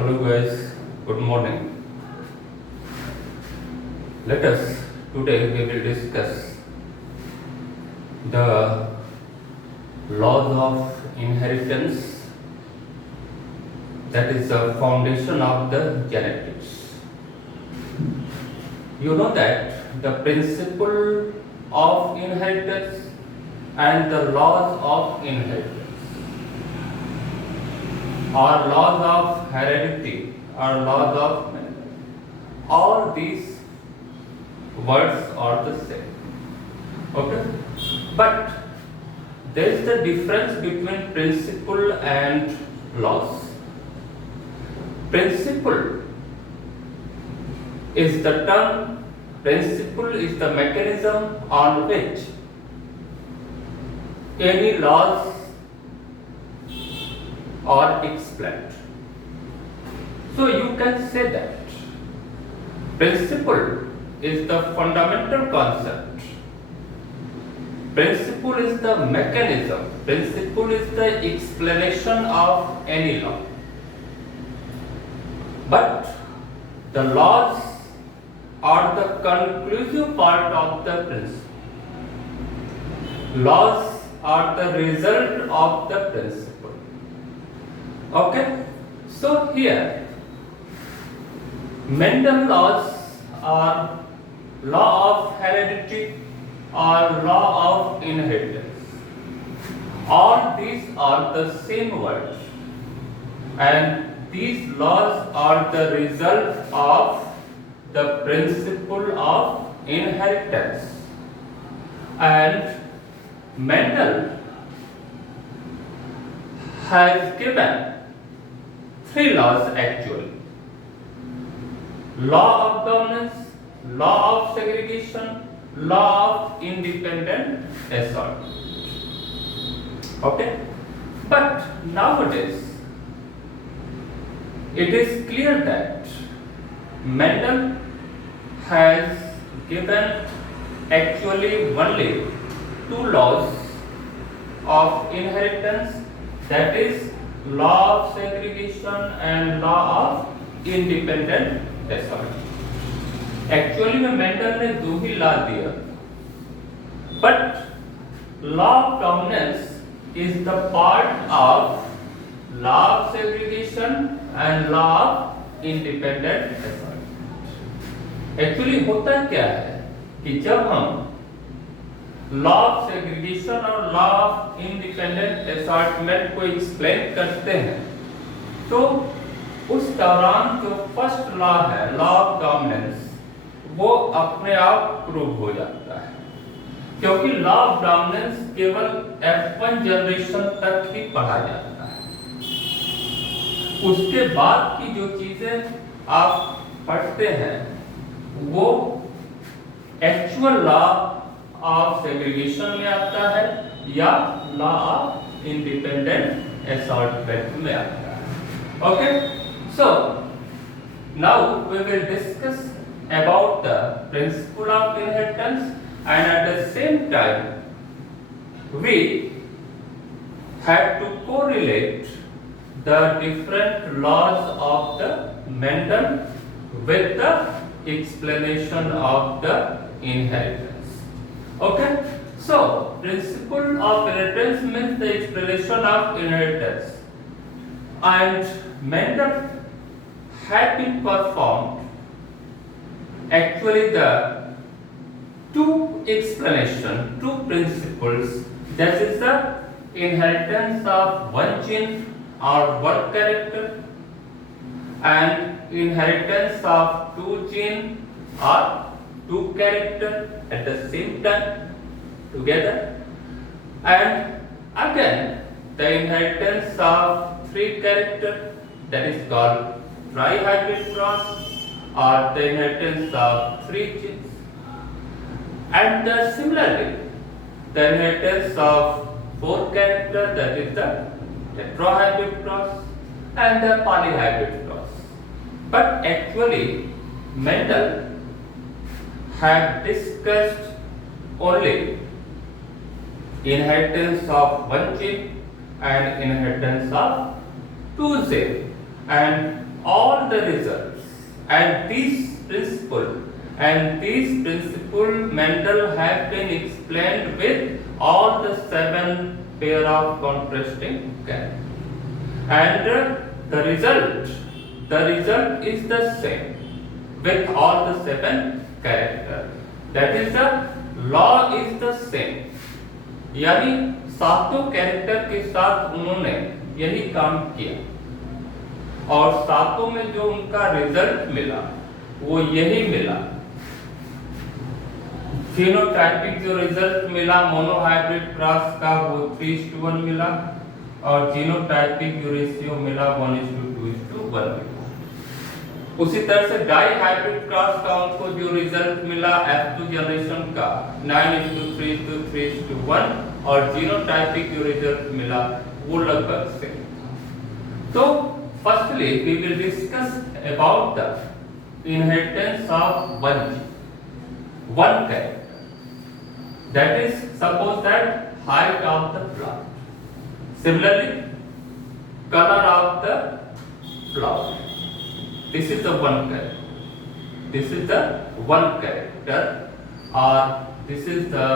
Hello guys, good morning. Let us today we will discuss the laws of inheritance, that is the foundation of the genetics. You know that the principle of inheritance and the laws of inheritance or laws of heredity or laws of all these words are the same. Okay? But there is the difference between principle and laws. Principle is the term, principle is the mechanism on which any laws are explained. So you can say that principle is the fundamental concept. Principle is the mechanism. Principle is the explanation of any law. But the laws are the conclusive part of the principle. Laws are the result of the principle. Okay? So here, Mendel laws are law of heredity or law of inheritance. All these are the same words, and these laws are the result of the principle of inheritance. And Mendel has given three laws actually: law of dominance, law of segregation, law of independent assortment. Okay? But nowadays, it is clear that Mendel has given actually only two laws of inheritance, that is law of segregation and law of independent assortment. Actually में मेंडल ने दो ही लॉ दिया, but law of dominance is the part of law of segregation and law of independent assortment. Actually होता क्या है कि जब हम लॉ ऑफ सेग्रीगेशन और लॉ ऑफ इंडिपेंडेंट असॉर्टमेंट को एक्सप्लेन करते हैं, तो उस दौरान जो फर्स्ट लॉ है, लॉ ऑफ डोमिनेंस, वो अपने आप प्रूव हो जाता है, क्योंकि लॉ ऑफ डोमिनेंस केवल F1 जनरेशन तक ही पढ़ा जाता है। उसके बाद की जो चीजें आप पढ़ते हैं वो एक्चुअल लॉ ऑफ सेग्रीगेशन में आता है या लॉ ऑफ इंडिपेंडेंट असॉर्टमेंट में आता है। Okay, so now we will discuss about the principle of inheritance, and at the same time we have to correlate the different laws of the Mendel with the explanation of the inheritance. Okay, so principle of inheritance means the explanation of inheritance, and Mendel had been performed actually the two explanation, two principles, that is the inheritance of one gene or one character and inheritance of two gene or two character at the same time together, and again the inheritance of three character, that is called trihybrid cross, or the inheritance of three genes, and similarly the inheritance of four character, that is the tetrahybrid cross and the polyhybrid cross. But actually Mendel had discussed only inheritance of one gene and inheritance of two genes, and all the results, and these principle Mendel have been explained with all the 7 pair of contrasting characters, and the result is the same with all the 7 characters. That is, the law is the same. यानी सातों कैरेक्टर के साथ उन्होंने यही काम किया और सातों में जो उनका रिजल्ट मिला वो यही मिला। जीनोटाइपिक जो रिजल्ट मिला मोनोहाइब्रिड क्रॉस का वो 3:1 मिला और जीनोटाइपिक जो रेशियो मिला 1:2:1 मिला। उसी तरह से डाई हाइब्रिड क्रॉस का उनको जो रिजल्ट मिला F2 जनरेशन का 9:3:3:1 और जीनोटाइपिक जो रिजल्ट मिला वो लगभग सेम। तो firstly we will discuss about the inheritance of one character. That is, suppose that height of the plant. Similarly, color of the flower. This is the one character. This is the one character, or this is the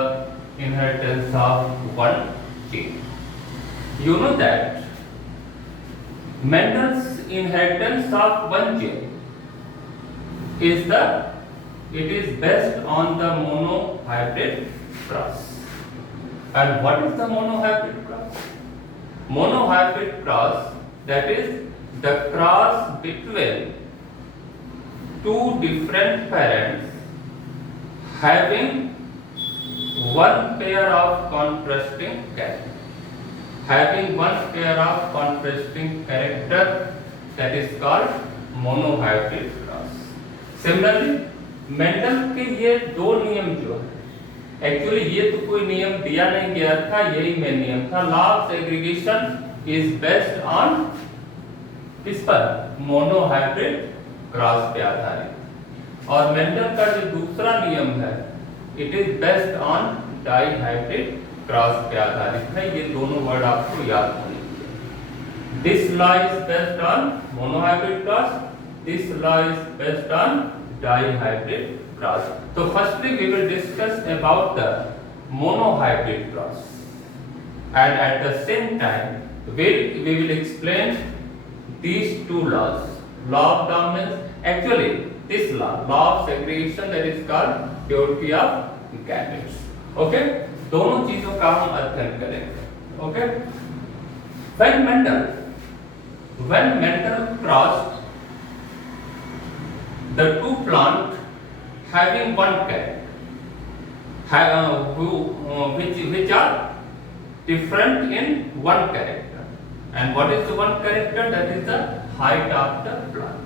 inheritance of one gene. You know that Mendel's inheritance of one gene it is based on the monohybrid cross. And what is the monohybrid cross? Monohybrid cross, that is the cross between two different parents having one pair of contrasting character. Having one pair of contrasting character, that is called monohybrid cross. Similarly, Mendel के ये 2 नियम जो है, एक्चुअली ये तो कोई नियम दिया नहीं गया था, यही मेन नियम था। Law of segregation is based on किस पर? मोनोहाइब्रिड क्रॉस पे आधारित। और मेंडल का जो दूसरा नियम है it is based on dihybrid cross पे आधारित है। ये दोनों वर्ड आपको याद होने चाहिए। This law is based on monohybrid cross, this law is based on dihybrid cross. So firstly we will discuss about the monohybrid cross, and at the same time we will explain these two laws. Law of dominance, actually this law of segregation, that is called purity of gametes. Okay, दोनों चीजों का हम अध्ययन करेंगे। Okay, when Mendel crossed the two plant having one character, which are different in one character. And what is the one character? That is the height of the plant.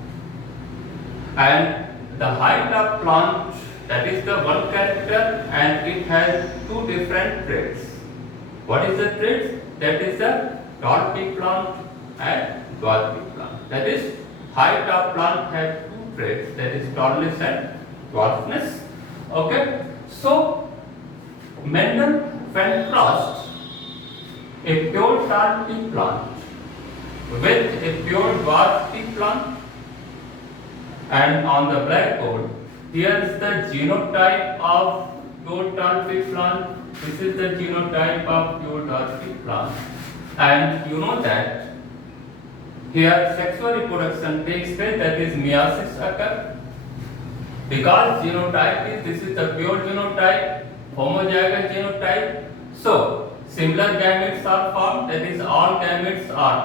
And the height of plant, that is the one character, and it has two different traits. What is the traits? That is the tall pea plant and dwarf pea plant. That is, height of plant has traits, that is tallness and dwarfness. Okay, so Mendel when crossed a pure tall pea plant with a pure dwarf pea plant, and on the blackboard here is the genotype of pure tall pea plant, this is the genotype of pure dwarf pea plant, and you know that here sexual reproduction takes place, that is meiosis occur, because genotype is, this is the pure genotype, homozygous genotype. So similar gametes are formed, that is all gametes are,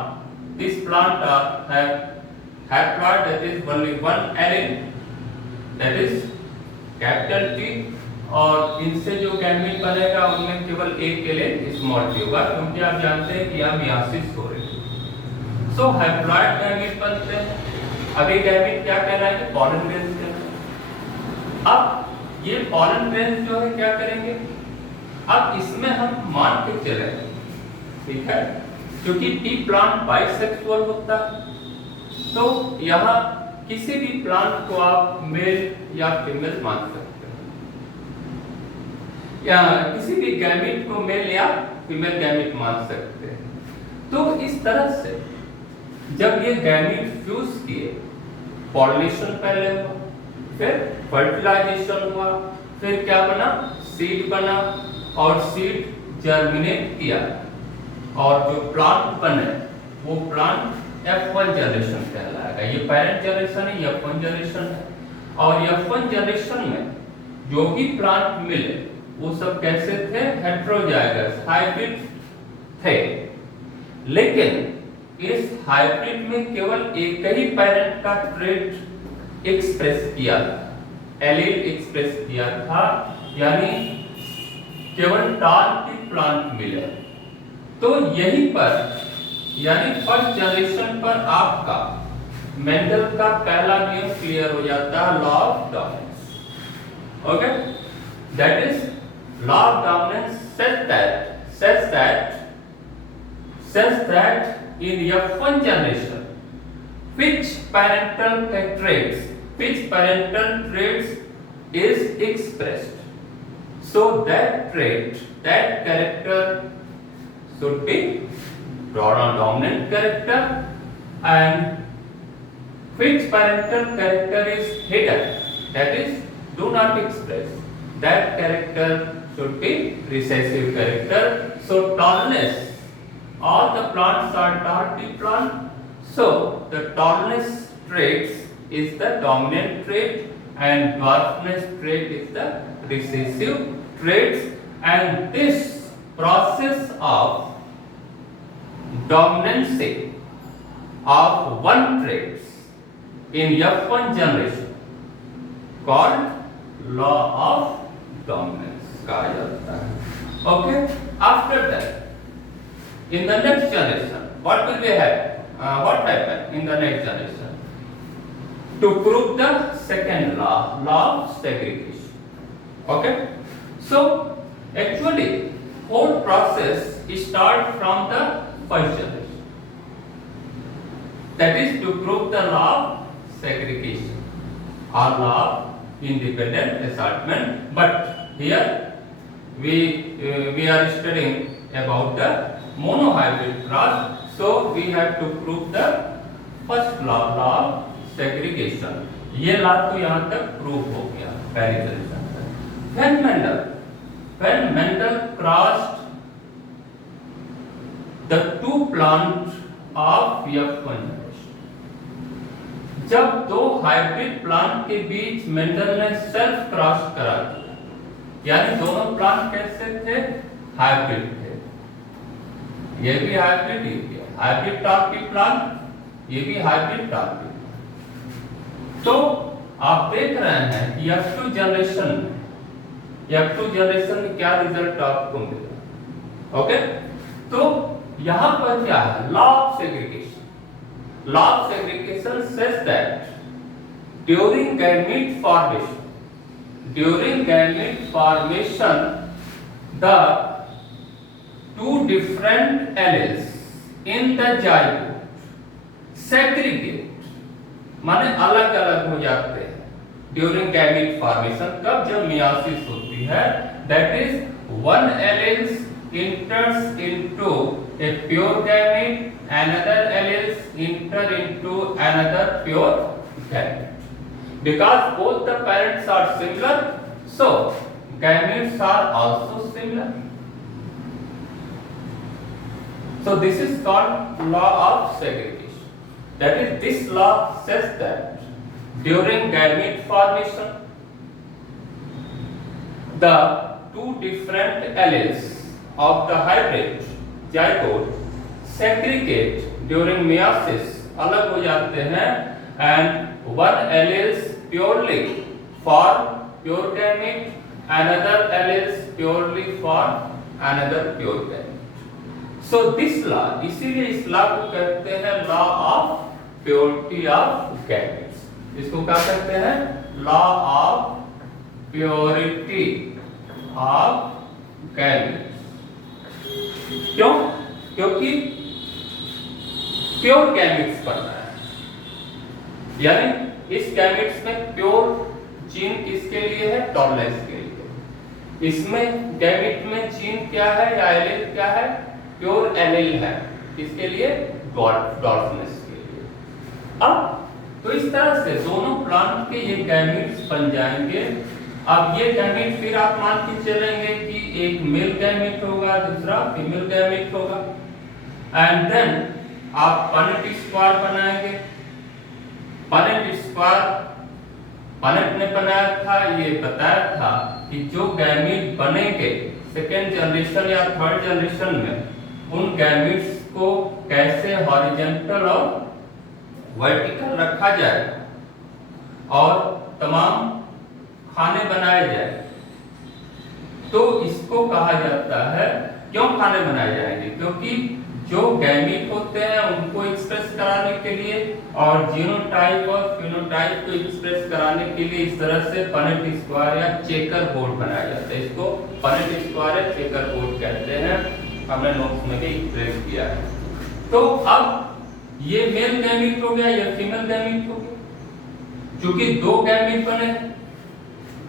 this plant have haploid, that is only one allele, that is capital T, और इनसे जो गैमेट बनेगा उनमें केवल एक allele small T होगा, क्योंकि आप जानते हैं कि यहाँ मियोसिस हो रही है। सो हैप्लॉइड गैमेट बनते हैं। अभी गैमेट क्या कहलाएंगे? पॉलन ग्रेन्स कहलाएंगे। अब ये पॉलन ग्रेन्स जो है क्या करेंगे? अब इसमें हम मान के चले, ठीक है, क्योंकि पी प्लांट बाइसेक्सुअल होता है, तो यहाँ किसी भी प्लांट को आप मेल या फीमेल मान सकते हैं, या किसी भी गैमेट को मेल या फीमेल गैमेट मान सकते हैं। तो इस तरह से जब ये गैमीट फ्यूज किए, पॉलिनेशन पहले हुआ, फिर फर्टिलाइजेशन हुआ, फिर क्या बना, सीड बना, और सीड जर्मिनेट किया, और जो प्लांट बने वो प्लांट F1 जनरेशन कहलाएगा। ये पेरेंट जनरेशन है, ये F1 जनरेशन है। और F1 जनरेशन में जो भी प्लांट मिले वो सब कैसे थे, हेट्रोजाइगस, हाइब्रिड थे। लेकिन इस हाइब्रिड में केवल एक ही पेरेंट का ट्रेट एक्सप्रेस किया था, एलील एक्सप्रेस किया था, यानी केवल टाल की प्लांट मिले। तो यहीं पर यानी फर्स्ट जनरेशन पर आपका मेंडल का पहला नियम क्लियर हो जाता है, law of dominance. Okay, that is law of dominance says that in F1 generation which parental traits is expressed, so that character should be dominant character, and which parental character is hidden, that is do not express, that character should be recessive character. So tallness, all the plants are tall tree plant, so the tallness traits is the dominant trait and dwarfness trait is the recessive traits. And this process of dominancy of one traits in F1 generation called law of dominance कहा जाता है. Okay, after that in the next generation what will we have, what happen in the next generation to prove the second law of segregation. Okay, so actually whole process start from the first generation, that is to prove the law of segregation or law of independent assortment. But here we are studying about the monohybrid cross, so we have to prove the first law of segregation. ये law तो यहाँ तक prove हो गया पहली जनरेशन तक. When Mendel crossed the two plants of F1 generation, जब दो हाइब्रिड प्लांट के बीच मेंडल ने सेल्फ क्रॉस करा दिया, यानी दोनों प्लांट कैसे थे, हाइब्रिड थे, ये भी हाइब्रिड ही थे, हाइब्रिड टॉप की प्लांट, ये भी हाइब्रिड टॉप की. तो आप देख रहे हैं कि F2 जनरेशन में क्या रिजल्ट आपको मिला. ओके, तो यहां पर क्या है, law of segregation. Law of segregation says that during gamete formation, the two different alleles in the zygote segregate, माने अलग अलग हो जाते हैं during gamete formation. कब, जब meiosis होती है, that is one allele enters into a pure gamete, another alleles enter into another pure gamete. Because both the parents are similar, so gametes are also similar. So this is called law of segregation. That is, this law says that during gamete formation, the two different alleles of the hybrid zygote segregate during meiosis, अलग हो जाते हैं, and one alleles purely for pure gamete, another alleles purely for another pure gamete. So this law, इसीलिए इस law को कहते हैं law of purity of gametes. इसको क्या कहते हैं, law of purity of gametes. क्यों, क्योंकि प्योर गैमेट्स पढ़ना है, यानी इस गैमेट्स में प्योर जीन किसके लिए है, टॉलरेंस के लिए. इसमें गैमेट में जीन क्या है या एलील क्या है, प्योर एलील है, किसके लिए, डॉर्फनेस के लिए. अब तो इस तरह से दोनों प्लांट के ये गैमीट्स बन जाएंगे। अब ये गैमीट फिर आप मान के चलेंगे कि एक मेल गैमीट होगा, दूसरा फीमेल गैमीट होगा, एंड देन आप पनेट स्क्वायर बनाएंगे। पनेट स्क्वायर पनेट ने बनाया था, ये बताया था कि जो गैमीट बनेंगे सेकेंड जनरेशन या थर्ड जनरेशन में, उन गैमीट्स को कैसे हॉरिजॉन्टल और वर्टिकल रखा जाए और तमाम खाने बनाए जाए। तो इसको कहा जाता है, क्यों खाने बनाए जाएंगे? क्योंकि जो गैमीट होते हैं उनको एक्सप्रेस कराने के लिए और जीनोटाइप और फिनोटाइप को एक्सप्रेस कराने के लिए इस तरह से पनेट स्क्वायर या चेकर बोर्ड बनाया जाता है। इसको पनेट स्क्वायर या चेकर बोर्ड कहते हैं, हमने नोट्स में भी एक्सप्रेस किया है। तो अब ये मेल गैमीट हो गया, ये फीमेल गैमीट हो गया। क्योंकि दो गैमीट बने हैं,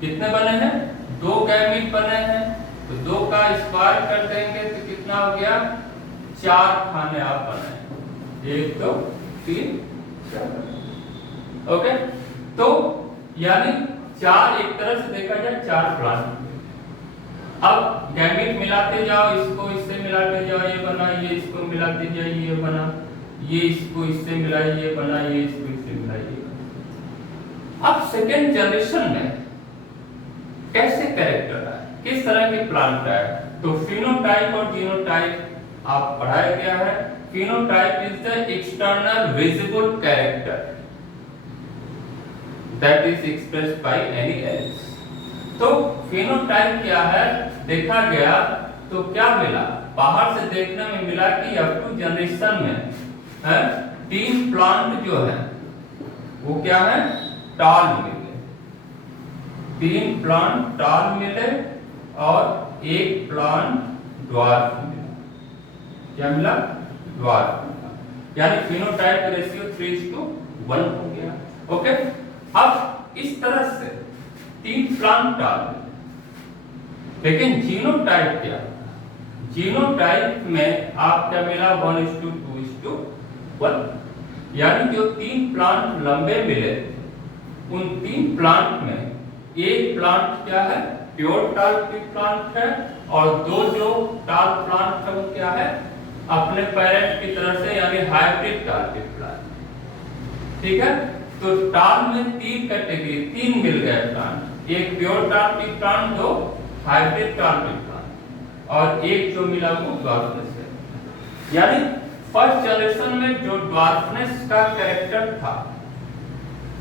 कितने बने हैं? दो गैमीट बने हैं, तो दो का स्क्वायर कर देंगे तो कितना हो गया? 4 खाने आप बनाए, 1 2 3 4। ओके, तो यानी 4, एक तरह से देखा जाए 4 प्लांट। अब गैमीट मिलाते जाओ, इसको इससे मिलाते जाओ, ये बना, ये इसको मिलाते जाइए, ये बना, ये इसको इससे मिलाइए, ये बना, ये इसको इससे मिलाइए। अब सेकेंड जनरेशन में कैसे कैरेक्टर आए, किस तरह के प्लांट आए? तो फिनोटाइप और जीनोटाइप आप पढ़ाया गया है। Phenotype is the external visible character that is expressed by any else. तो फिनोटाइप क्या है देखा गया, तो क्या मिला? बाहर से देखने में मिला कि अप टू जनरेशन में है 3 प्लांट जो है वो क्या है? टाल मिले। 3 प्लांट टाल मिले और 1 प्लांट ड्वार्फ मिला। क्या मिला? ड्वार्फ मिला। यानी फिनोटाइप रेशियो 3:1 हो गया। ओके, अब इस तरह से 3 प्लांट टाल मिले। लेकिन जीनोटाइप क्या? जीनोटाइप में आप क्या मिला? 1:2:1। यानी जो 3 प्लांट लंबे मिले, उन 3 प्लांट में एक प्लांट क्या है? प्योर टाल प्लांट है, और 2 जो टाल प्लांट है वो क्या है? अपने पेरेंट की तरह से, यानी हाइब्रिड टाल प्लांट। ठीक है, तो टाल में 3 कैटेगरी, 3 मिल गए प्लांट, एक प्योर टाल प्लांट, 2 हाइब्रिड टाल प्लांट, और एक जो मिला वो ड्वार्फनेस है। यानी फर्स्ट जनरेशन में जो ड्वार्फनेस का कैरेक्टर था,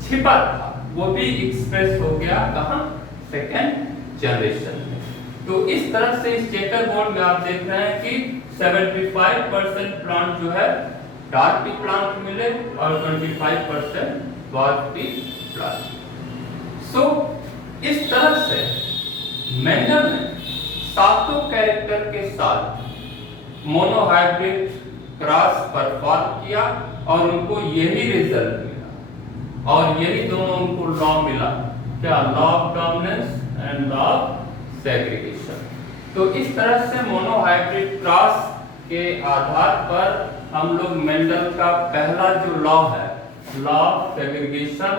छिपा था, वो भी एक्सप्रेस हो गया कहां? सेकेंड जनरेशन में। तो इस तरह से इस चेकर बोर्ड में आप देख रहे हैं कि 75% प्लांट जो है डार्क प्लांट मिले और 25% ड्वार्फ प्लांट। सो इस तरह से मेंडल ने 7 कैरेक्टर के साथ मोनोहाइब्रिड क्रॉस परफॉर्म किया और उनको यही रिजल्ट मिला, और यही दोनों उनको लॉ मिला। क्या? Law of dominance and law of segregation. तो इस तरह से मोनोहाइब्रिड क्रॉस के आधार पर हम लोग मेंडल का पहला जो लॉ है, लॉ ऑफ सेग्रीगेशन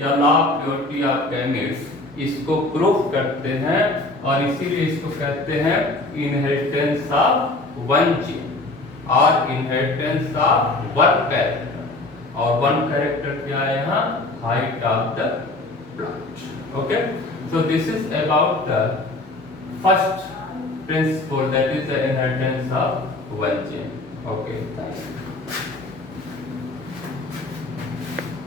या law of purity of gametes, इसको प्रूफ करते हैं, और इसीलिए इसको कहते हैं इनहेरिटेंस ऑफ वन जीन और इनहेरिटेंस ऑफ वन कैरेक्टर। और वन कैरेक्टर क्या है यहाँ? Height of the plant. Okay, so this is about the first principle, that is the inheritance of one gene. Okay, thanks.